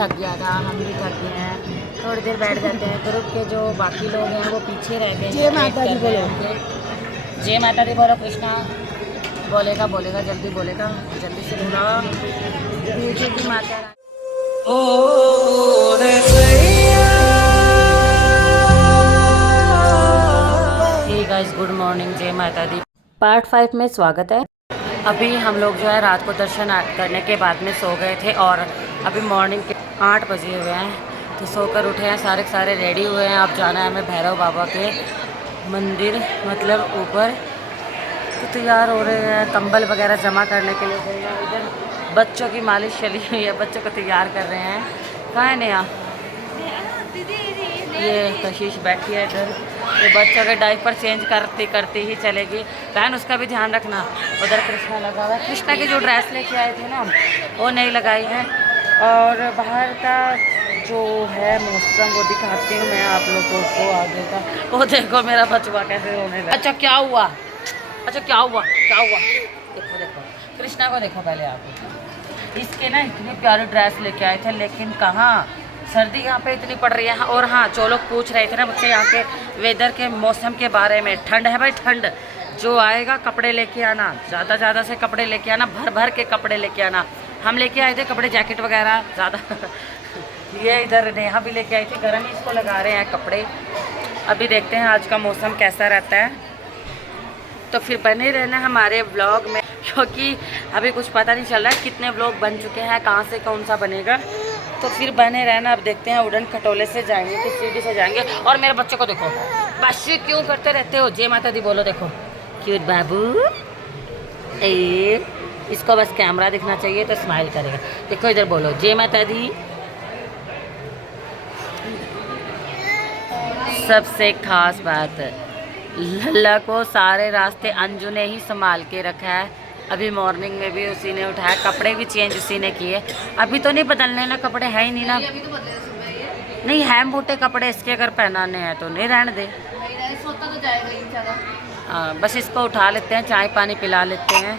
थक गया था, हम भी थक गए हैं, थोड़ी देर बैठ जाते हैं। ग्रुप के जो बाकी लोग हैं वो पीछे रह गए। जय माता दी बोलो, जय माता दी बोलो। कृष्णा बोलेगा बोलेगा, जल्दी बोलेगा, जल्दी से बोला। जय माता गाइस, गुड मॉर्निंग, जय माता दी। पार्ट 5 में स्वागत है। अभी हम लोग जो है रात को दर्शन करने के बाद में सो गए थे और अभी मॉर्निंग के 8 बजे हुए हैं, तो सोकर उठे हैं, सारे के सारे रेडी हुए हैं। अब जाना है हमें भैरव बाबा के मंदिर, मतलब ऊपर, तो तैयार हो रहे हैं। कंबल वगैरह जमा करने के लिए गए हैं। इधर बच्चों की मालिश चली हुई है, बच्चों को तैयार कर रहे हैं। कहाँ है नया? ये कशिश बैठी है इधर, ये बच्चों के डायपर चेंज करती करती ही चलेगी। बहन उसका भी ध्यान रखना। उधर कृष्णा लगा हुआ है, कृष्णा की जो ड्रेस लेके आए थे ना वो नहीं लगाई है। और बाहर का जो है मौसम वो दिखाती हूँ मैं आप लोगों को आगे का। वो देखो मेरा बचवा कैसे रोने लगा। अच्छा क्या हुआ? अच्छा क्या हुआ? क्या हुआ? देखो देखो कृष्णा को देखो पहले आप। इसके ना इतनी प्यारी ड्रेस लेके आए थे, लेकिन कहाँ, सर्दी यहाँ पे इतनी पड़ रही है। और हाँ, जो लोग पूछ रहे थे ना मुझसे यहाँ के वेदर के मौसम के बारे में, ठंड है भाई, ठंड जो आएगा कपड़े लेके आना, ज़्यादा से कपड़े लेके आना, भर भर के कपड़े लेके आना। हम लेके आए थे कपड़े, जैकेट वगैरह ज़्यादा। ये इधर नेहा भी लेके आई थी, गर्म ही इसको लगा रहे हैं कपड़े। अभी देखते हैं आज का मौसम कैसा रहता है, तो फिर बने रहना हमारे व्लॉग में, क्योंकि अभी कुछ पता नहीं चल रहा है कितने व्लॉग बन चुके हैं, कहाँ से कौन सा बनेगा, तो फिर बने रहना। अब देखते हैं उड़न खटोले से जाएंगे कि सीढ़ी से जाएंगे। और मेरे बच्चों को देखो, बस क्यों करते रहते हो? जय माता दी बोलो। देखो क्यूट बाबू, ए इसको बस कैमरा दिखना चाहिए तो स्माइल करेगा। देखो इधर बोलो जय माता दी। सबसे खास बात, लल्ला को सारे रास्ते अंजू ने ही संभाल के रखा है। अभी मॉर्निंग में भी उसी ने उठाया, कपड़े भी चेंज उसी ने किए। अभी तो नहीं बदलने ना, कपड़े है ही नहीं ना। नहीं है मोटे कपड़े इसके, अगर पहनाने हैं तो नहीं, रहने दे। हाँ बस इसको उठा लेते हैं, चाय पानी पिला लेते हैं।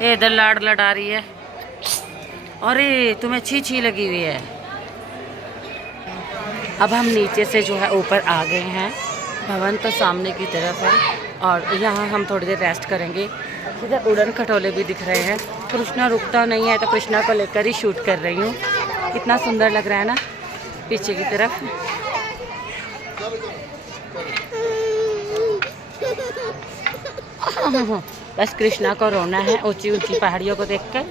ये इधर लाड़ लड़ा रही है। अरे तुम्हें छी लगी हुई है। अब हम नीचे से जो है ऊपर आ गए हैं, भवन तो सामने की तरफ है और यहाँ हम थोड़ी देर रेस्ट करेंगे। इधर उड़न खटोले भी दिख रहे हैं। कृष्णा रुकता नहीं है तो कृष्णा को लेकर ही शूट कर रही हूँ। कितना सुंदर लग रहा है ना पीछे की तरफ। बस कृष्णा को रोना है, ऊंची ऊंची पहाड़ियों को देखकर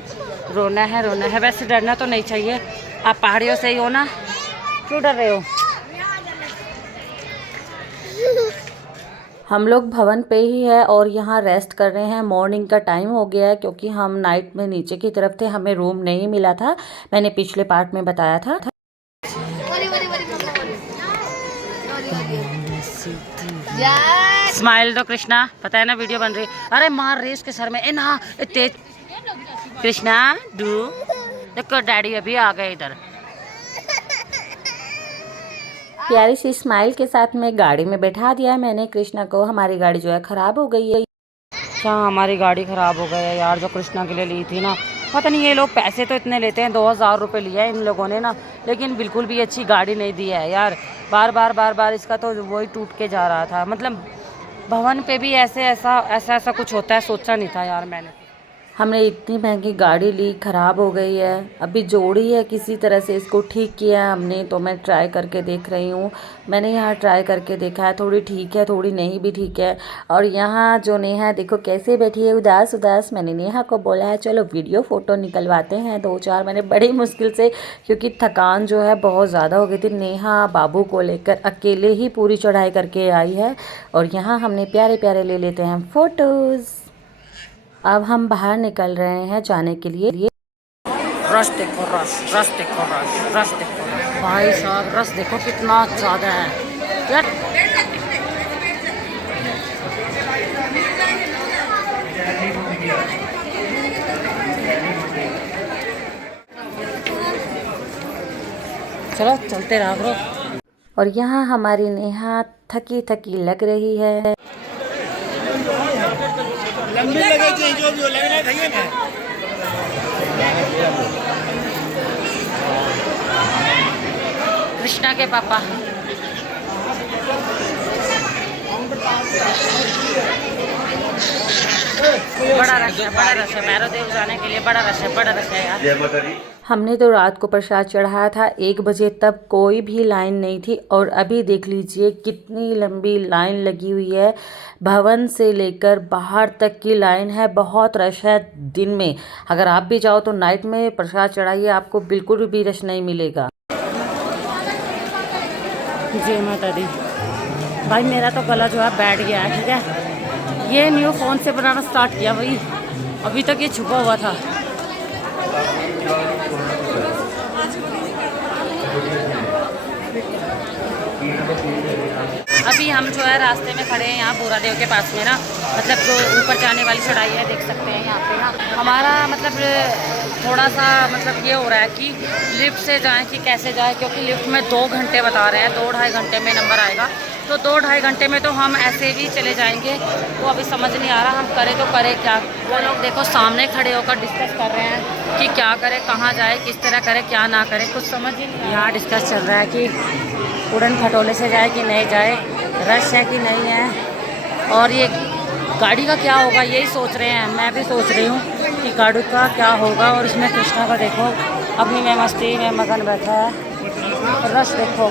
रोना है। वैसे डरना तो नहीं चाहिए, आप पहाड़ियों से ही हो ना, क्यों डर रहे हो? हम लोग भवन पे ही है और यहाँ रेस्ट कर रहे हैं। मॉर्निंग का टाइम हो गया है, क्योंकि हम नाइट में नीचे की तरफ थे, हमें रूम नहीं मिला था, मैंने पिछले पार्ट में बताया था। स्माइल दो कृष्णा, पता है ना वीडियो बन रही। अरे मार रही उसके सर में, ए ना तेज। कृष्णा डू देखो, डैडी अभी आ गए इधर। प्यारी सी स्माइल के साथ में गाड़ी में बैठा दिया मैंने कृष्णा को। हमारी गाड़ी जो है ख़राब हो गई है। क्या हमारी गाड़ी ख़राब हो गई है यार, जो कृष्णा के लिए ली थी ना। पता नहीं ये लोग पैसे तो इतने लेते हैं, 2000 रुपये लिया है इन लोगों ने ना, लेकिन बिल्कुल भी अच्छी गाड़ी नहीं दी है यार। बार बार इसका तो वही टूट के जा रहा था। मतलब भवन पे भी ऐसा कुछ होता है, सोचा नहीं था यार मैंने। हमने इतनी महंगी गाड़ी ली, ख़राब हो गई है। अभी जोड़ी है, किसी तरह से इसको ठीक किया है हमने, तो मैं ट्राई करके देख रही हूँ। मैंने यहाँ ट्राई करके देखा है, थोड़ी ठीक है, थोड़ी नहीं भी ठीक है। और यहाँ जो नेहा देखो कैसे बैठी है, उदास। मैंने नेहा को बोला है चलो वीडियो फ़ोटो निकलवाते हैं 2-4। मैंने बड़ी मुश्किल से, क्योंकि थकान जो है बहुत ज़्यादा हो गई थी। नेहा बाबू को लेकर अकेले ही पूरी चढ़ाई करके आई है। और यहाँ हमने प्यारे ले लेते हैं फ़ोटोज़। अब हम बाहर निकल रहे हैं जाने के लिए। रस देखो, रस देखो भाई साहब, रस देखो कितना ज़्यादा है यार। चलो चलते रहो। और यहाँ हमारी नेहा थकी लग रही है। लंबी लगे जो भी हो, लगना चाहिए ना। कृष्णा के पापा। बड़ा रश है भैरव देव जाने के लिए, बड़ा रश है यार। हमने तो रात को प्रसाद चढ़ाया था 1 बजे, तब कोई भी लाइन नहीं थी। और अभी देख लीजिए कितनी लंबी लाइन लगी हुई है। भवन से लेकर बाहर तक की लाइन है, बहुत रश है दिन में। अगर आप भी जाओ तो नाइट में प्रसाद चढ़ाइए, आपको बिल्कुल भी रश नहीं मिलेगा। जय माता दी। भाई मेरा तो गला जो है बैठ गया है, ठीक है। ये न्यू फ़ोन से बनाना स्टार्ट किया भाई, अभी तक ये छुपा हुआ था। अभी हम जो है रास्ते में खड़े हैं यहाँ बोरा देव के पास में ना, मतलब जो ऊपर जाने वाली चढ़ाई है, देख सकते हैं यहाँ पे ना। हमारा मतलब थोड़ा सा मतलब ये हो रहा है कि लिफ्ट से जाएं कि कैसे जाएं, क्योंकि लिफ्ट में 2 घंटे बता रहे हैं, 2-2.5 घंटे में नंबर आएगा। तो 2-2.5 घंटे में तो हम ऐसे भी चले जाएंगे। तो अभी समझ नहीं आ रहा हम करें तो करें क्या। वो लोग देखो सामने खड़े होकर डिस्कस कर रहे हैं कि क्या करें, कहाँ जाए, किस तरह करें, क्या ना करें, कुछ समझ ही नहीं। यहाँ डिस्कस चल रहा है कि उड़न खटोले से जाए कि नहीं जाए, रश है कि नहीं है, और ये गाड़ी का क्या होगा यही सोच रहे हैं। मैं भी सोच रही हूँ कि गाड़ी का क्या होगा। और इसमें कृष्णा का देखो अपनी में मस्ती में मगन बैठा है। रश देखो,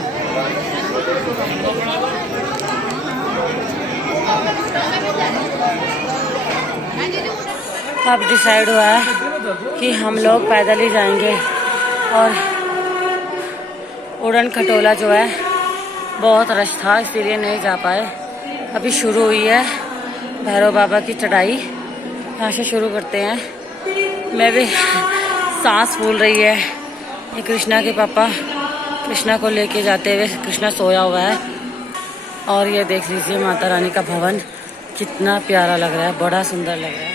अब डिसाइड हुआ है कि हम लोग पैदल ही जाएंगे। और उड़न खटोला जो है बहुत रश था, इसीलिए नहीं जा पाए। अभी शुरू हुई है भैरव बाबा की चढ़ाई, यहाँ से शुरू करते हैं। मैं भी सांस फूल रही है। ये कृष्णा के पापा कृष्णा को लेके जाते हुए, कृष्णा सोया हुआ है। और ये देख लीजिए माता रानी का भवन कितना प्यारा लग रहा है, बड़ा सुंदर लग रहा है।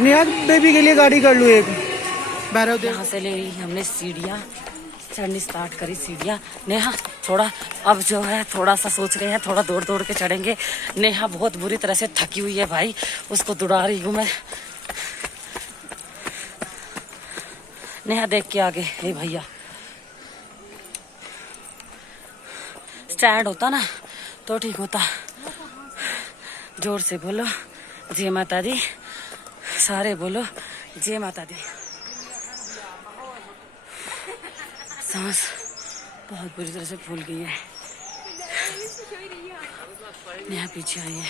नेहा बेबी के लिए गाड़ी कर लूँ एक। यहाँ से ले ली हमने सीढ़ियाँ, चढ़नी स्टार्ट करी सीढ़ियाँ। नेहा थोड़ा अब जो है थोड़ा सा सोच रहे हैं, थोड़ा दौड़ दौड़ के चढ़ेंगे। नेहा बहुत बुरी तरह से थकी हुई है भाई, उसको दौड़ा रही हूँ मैं। नेहा देख के आगे। हे भैया, स्टैंड होता ना तो ठीक होता। जोर से बोलो जय माता दी, सारे बोलो जय माता दी। सांस बहुत बुरी तरह से फूल गई है। नेहा पीछे आई है।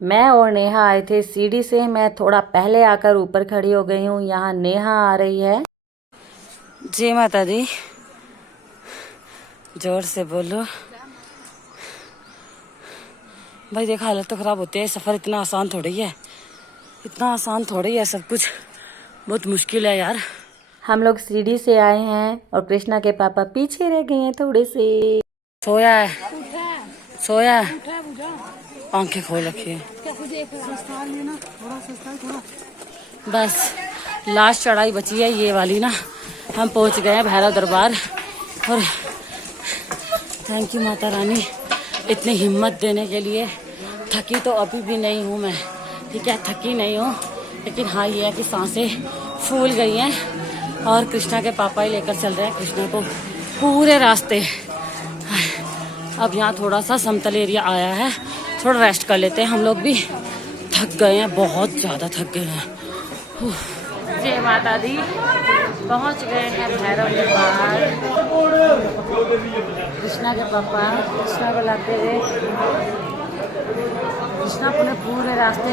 मैं और नेहा आए थे सीढ़ी से, मैं थोड़ा पहले आकर ऊपर खड़ी हो गई हूँ। यहाँ नेहा आ रही है। जय माता दी, जोर से बोलो भाई। देखा हालत तो ख़राब होती है। सफ़र इतना आसान थोड़ी है, इतना आसान थोड़ी है सब कुछ, बहुत मुश्किल है यार। हम लोग सीढ़ी से आए हैं और कृष्णा के पापा पीछे रह गए हैं थोड़े से। सोया है, सोया है, आंखें खोल रखी है। बस लास्ट चढ़ाई बची है ये वाली ना, हम पहुंच गए हैं भैरव दरबार। और थैंक यू माता रानी इतनी हिम्मत देने के लिए। थकी तो अभी भी नहीं हूँ मैं, ठीक है, थकी नहीं हूँ, लेकिन हाँ ये है कि सांसें फूल गई हैं। और कृष्णा के पापा ही लेकर चल रहे हैं कृष्णा को पूरे रास्ते। अब यहाँ थोड़ा सा समतल एरिया आया है, थोड़ा रेस्ट कर लेते हैं। हम लोग भी थक गए हैं, बहुत ज़्यादा थक गए हैं। जय माता दी, पहुँच गए हैं भैरव दरबार। कृष्णा के पापा कृष्णा को लाते हुए, कृष्णा अपने पूरे रास्ते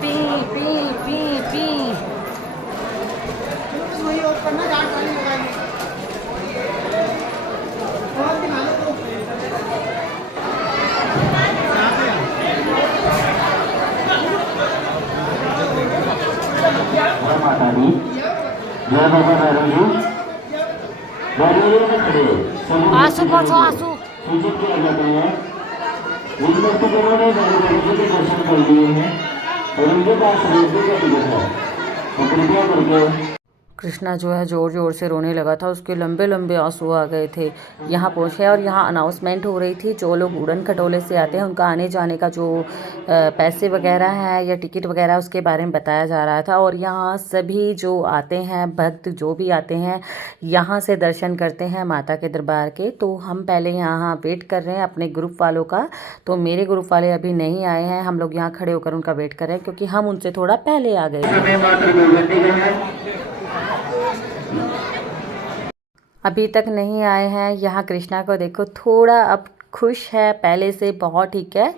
पी पी पी पी। आंसू पहुँचो, आंसू सूचित किया जाता है। इन व्यक्तिगणों ने गणेश के दर्शन कर लिए हैं और उनके पास रेलवे का टिकट है, तो कृपया करके कृष्णा जो है ज़ोर ज़ोर से रोने लगा था, उसके लंबे लंबे आंसू आ गए थे। यहाँ पहुँचे और यहाँ अनाउंसमेंट हो रही थी, जो लोग उड़न खटोले से आते हैं उनका आने जाने का जो पैसे वगैरह हैं या टिकट वगैरह उसके बारे में बताया जा रहा था। और यहाँ सभी जो आते हैं भक्त जो भी आते हैं यहाँ से दर्शन करते हैं माता के दरबार के। तो हम पहले यहाँ वेट कर रहे हैं अपने ग्रुप वालों का, तो मेरे ग्रुप वाले अभी नहीं आए हैं, हम लोग यहाँ खड़े होकर उनका वेट कर रहे हैं क्योंकि हम उनसे थोड़ा पहले आ गए। अभी तक नहीं आए हैं। यहाँ कृष्णा को देखो थोड़ा अब खुश है पहले से बहुत, ठीक है।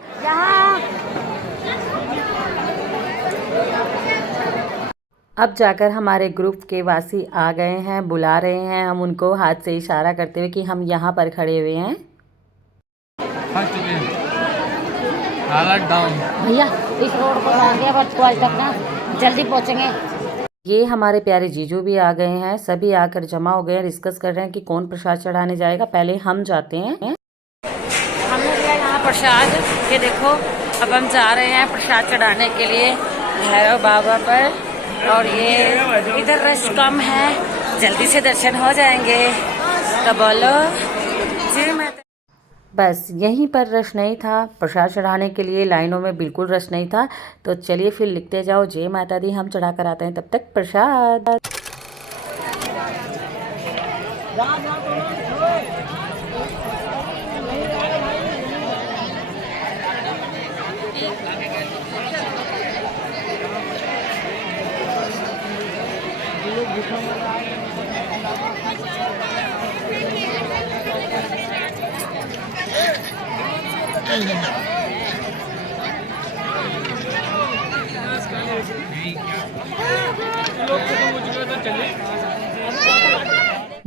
अब जाकर हमारे ग्रुप के वासी आ गए हैं, बुला रहे हैं हम उनको हाथ से इशारा करते हुए कि हम यहाँ पर खड़े हुए हैं। भैया इस रोड पर आ गया बट कॉल तक ना जल्दी पहुँचेंगे। ये हमारे प्यारे जीजू भी आ गए हैं, सभी आकर जमा हो गए हैं, डिस्कस कर रहे हैं कि कौन प्रसाद चढ़ाने जाएगा। पहले हम जाते हैं। हमने लिया यहाँ प्रसाद, ये देखो अब हम जा रहे हैं प्रसाद चढ़ाने के लिए भैरव बाबा पर। और ये इधर रश कम है, जल्दी से दर्शन हो जाएंगे। तो बोलो जी माता। बस यहीं पर रश नहीं था, प्रसाद चढ़ाने के लिए लाइनों में बिल्कुल रश नहीं था। तो चलिए फिर लिखते जाओ जय माता दी, हम चढ़ा कर आते हैं तब तक प्रसाद।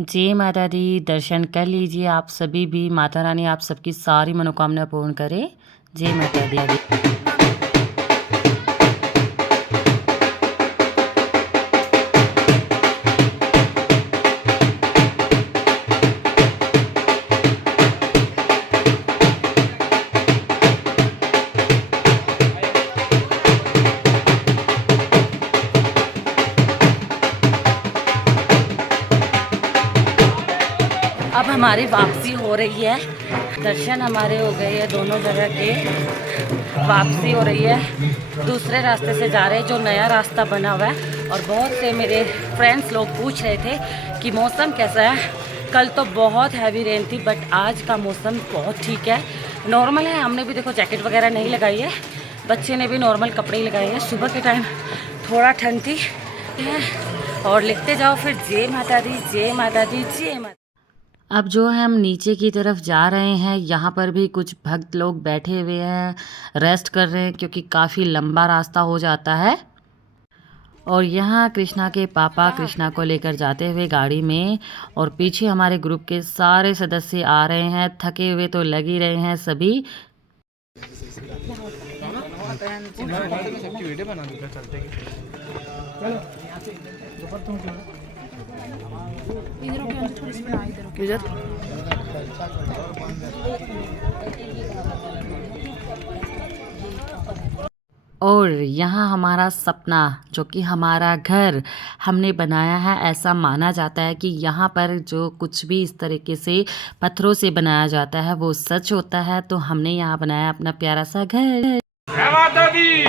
जय माता दी, दर्शन कर लीजिए आप सभी भी। माता रानी आप सबकी सारी मनोकामना पूर्ण करे। जय माता दी। अब हमारी वापसी हो रही है, दर्शन हमारे हो गए हैं, दोनों जगह के वापसी हो रही है। दूसरे रास्ते से जा रहे हैं जो नया रास्ता बना हुआ है। और बहुत से मेरे फ्रेंड्स लोग पूछ रहे थे कि मौसम कैसा है। कल तो बहुत हैवी रेन थी बट आज का मौसम बहुत ठीक है, नॉर्मल है। हमने भी देखो जैकेट वगैरह नहीं लगाई है, बच्चे ने भी नॉर्मल कपड़े ही लगाए हैं। सुबह के टाइम थोड़ा ठंड थी। और लिखते जाओ फिर जय माता दी, जय माता दी, जय माता। अब जो है हम नीचे की तरफ जा रहे हैं, यहाँ पर भी कुछ भक्त लोग बैठे हुए हैं, रेस्ट कर रहे हैं क्योंकि काफ़ी लंबा रास्ता हो जाता है। और यहाँ कृष्णा के पापा कृष्णा को लेकर जाते हुए गाड़ी में, और पीछे हमारे ग्रुप के सारे सदस्य आ रहे हैं। थके हुए तो लग ही रहे हैं सभी। और यहाँ हमारा सपना जो कि हमारा घर हमने बनाया है, ऐसा माना जाता है कि यहाँ पर जो कुछ भी इस तरीके से पत्थरों से बनाया जाता है वो सच होता है। तो हमने यहाँ बनाया अपना प्यारा सा घर। माता दी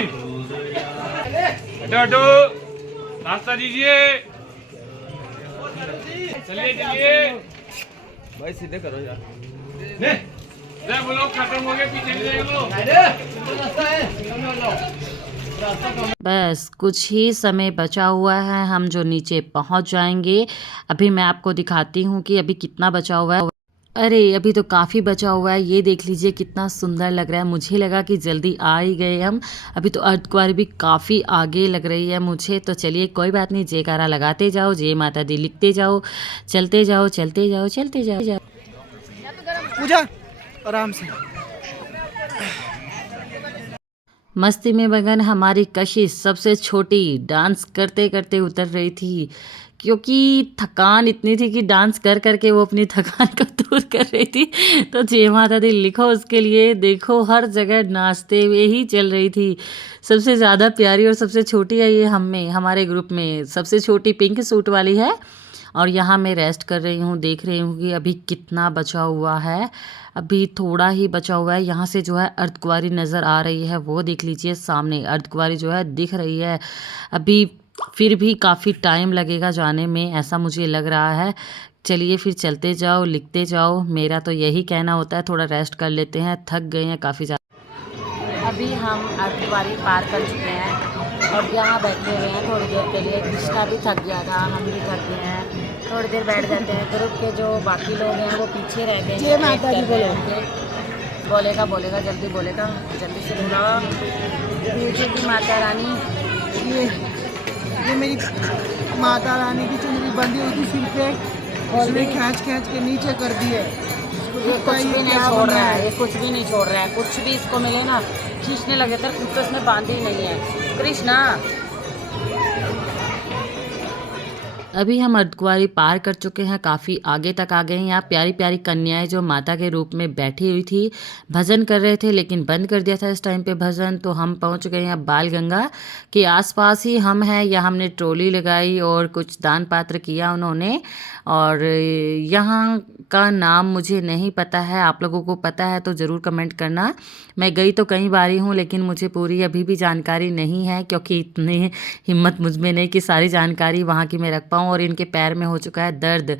डो रास्ता दीजिए, चलिए चलिए भाई, सीधे करो यार। वो लोग खत्म हो गए, पीछे बस कुछ ही समय बचा हुआ है, हम जो नीचे पहुंच जाएंगे। अभी मैं आपको दिखाती हूँ कि अभी कितना बचा हुआ है। अरे अभी तो काफ़ी बचा हुआ है, ये देख लीजिए कितना सुंदर लग रहा है। मुझे लगा कि जल्दी आ ही गए हम। अभी तो अर्धकुंवारी भी काफ़ी आगे लग रही है मुझे। तो चलिए कोई बात नहीं, जयकारा लगाते जाओ, जय माता दी लिखते जाओ, चलते जाओ चलते जाओ चलते जाओ। पूजा आराम से। मस्ती में मगन हमारी कशिश सबसे छोटी डांस करते करते उतर रही थी क्योंकि थकान इतनी थी कि डांस कर करके वो अपनी थकान को दूर कर रही थी। तो जय माता दी लिखो उसके लिए, देखो हर जगह नाचते हुए ही चल रही थी। सबसे ज़्यादा प्यारी और सबसे छोटी है ये हमारे ग्रुप में, सबसे छोटी पिंक सूट वाली है। और यहाँ मैं रेस्ट कर रही हूँ, देख रही हूँ कि अभी कितना बचा हुआ है। अभी थोड़ा ही बचा हुआ है। यहाँ से जो है अर्धकुंवारी नज़र आ रही है, वो देख लीजिए सामने अर्धकुंवारी जो है दिख रही है। अभी फिर भी काफ़ी टाइम लगेगा जाने में, ऐसा मुझे लग रहा है। चलिए फिर चलते जाओ, लिखते जाओ। मेरा तो यही कहना होता है, थोड़ा रेस्ट कर लेते हैं, थक गए हैं काफ़ी ज़्यादा। अभी हम अर्धकुंवारी पार कर चुके हैं और यहाँ बैठे हुए हैं थोड़ी देर के लिए। कृष्णा भी थक गया था, हम भी थक गए हैं, थोड़ी देर बैठ जाते हैं। ग्रुप के जो बाकी लोग हैं वो पीछे रह गए हैं। माता जी बोलेगा जल्दी बोलेगा, जल्दी से बुलाओ। पीछे की माता रानी, ये मेरी माता रानी की चुनरी बंधी हुई थी सिर पे, उसने खींच के नीचे कर दी है। ये कुछ भी नहीं छोड़ रहा है, ये कुछ भी नहीं छोड़ रहा है। कुछ भी इसको मिले ना खींचने लगे तो खुद तो इसमें बांधी ही नहीं है। कृष्णा अभी हम अर्धकुंवारी पार कर चुके हैं, काफ़ी आगे तक आ गए हैं। यहाँ प्यारी प्यारी कन्याएं जो माता के रूप में बैठी हुई थी, भजन कर रहे थे, लेकिन बंद कर दिया था इस टाइम पे भजन। तो हम पहुँच गए हैं बाल गंगा के आसपास ही हम हैं। यहाँ हमने ट्रॉली लगाई और कुछ दान पात्र किया उन्होंने। और यहाँ का नाम मुझे नहीं पता है, आप लोगों को पता है तो ज़रूर कमेंट करना। मैं गई तो कई बारी हूँ, लेकिन मुझे पूरी अभी भी जानकारी नहीं है, क्योंकि इतनी हिम्मत मुझ में नहीं कि सारी जानकारी वहाँ की मैं रख पाऊँ। और इनके पैर में हो चुका है दर्द।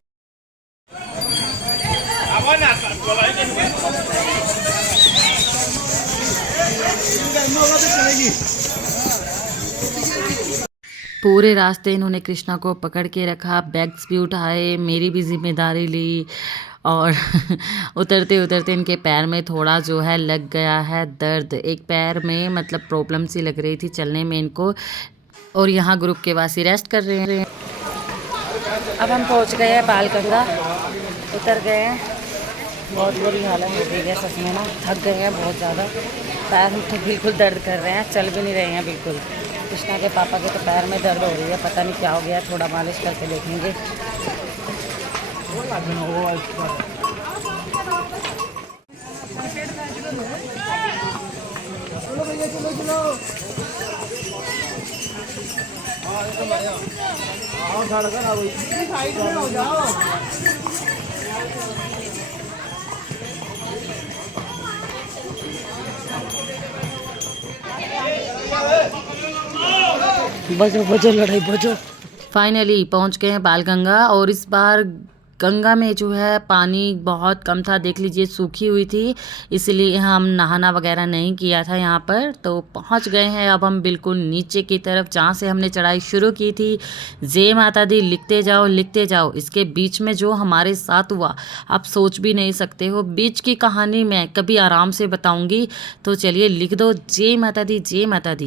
पूरे रास्ते इन्होंने कृष्णा को पकड़ के रखा, बैग्स भी उठाए, मेरी भी जिम्मेदारी ली। और उतरते उतरते इनके पैर में थोड़ा जो है लग गया है दर्द, एक पैर में मतलब प्रॉब्लम सी लग रही थी चलने में इनको। और यहाँ ग्रुप के वासी रेस्ट कर रहे हैं। अब हम पहुँच गए हैं बाल गंगा, उतर गए हैं। बहुत बुरी हालत हो गई है सच में ना, थक गए हैं बहुत ज़्यादा। पैर तो बिल्कुल दर्द कर रहे हैं, चल भी नहीं रहे हैं बिल्कुल। कृष्णा के पापा के तो पैर में दर्द हो रही है, पता नहीं क्या हो गया, थोड़ा मालिश करके देखेंगे। बजो बजो लड़ाई बजो। फाइनली पहुंच गए हैं बाल गंगा। और इस बार गंगा में जो है पानी बहुत कम था, देख लीजिए सूखी हुई थी, इसलिए हम नहाना वगैरह नहीं किया था यहाँ पर। तो पहुँच गए हैं अब हम बिल्कुल नीचे की तरफ, जहाँ से हमने चढ़ाई शुरू की थी। जय माता दी लिखते जाओ लिखते जाओ। इसके बीच में जो हमारे साथ हुआ आप सोच भी नहीं सकते हो। बीच की कहानी मैं कभी आराम से बताऊँगी, तो चलिए लिख दो जय माता दी जय माता दी।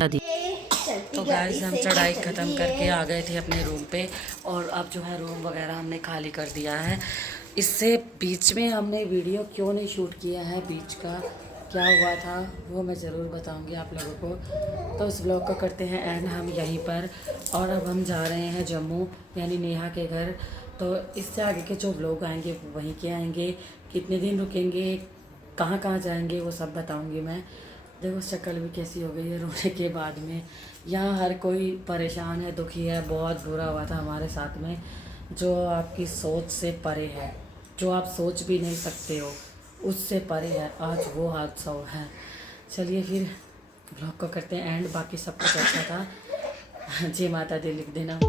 तो गाइस हम चढ़ाई ख़त्म करके आ गए थे अपने रूम पे, और अब जो है रूम वगैरह हमने खाली कर दिया है। इससे बीच में हमने वीडियो क्यों नहीं शूट किया है, बीच का क्या हुआ था वो मैं ज़रूर बताऊंगी आप लोगों को। तो इस ब्लॉग को करते हैं एंड हम यहीं पर। और अब हम जा रहे हैं जम्मू, यानी नेहा के घर। तो इससे आगे के जो ब्लॉग आएंगे वो वहीं के आएंगे, कितने दिन रुकेंगे, कहाँ कहाँ जाएंगे, वो सब बताऊँगी मैं। देखो शक्ल भी कैसी हो गई है रोने के बाद में। यहाँ हर कोई परेशान है, दुखी है, बहुत बुरा हुआ था हमारे साथ में, जो आपकी सोच से परे है, जो आप सोच भी नहीं सकते हो उससे परे है। आज वो हादसा हुआ है। चलिए फिर ब्लॉग को करते हैं एंड। बाकी सब कुछ अच्छा था। जय माता दी लिख देना।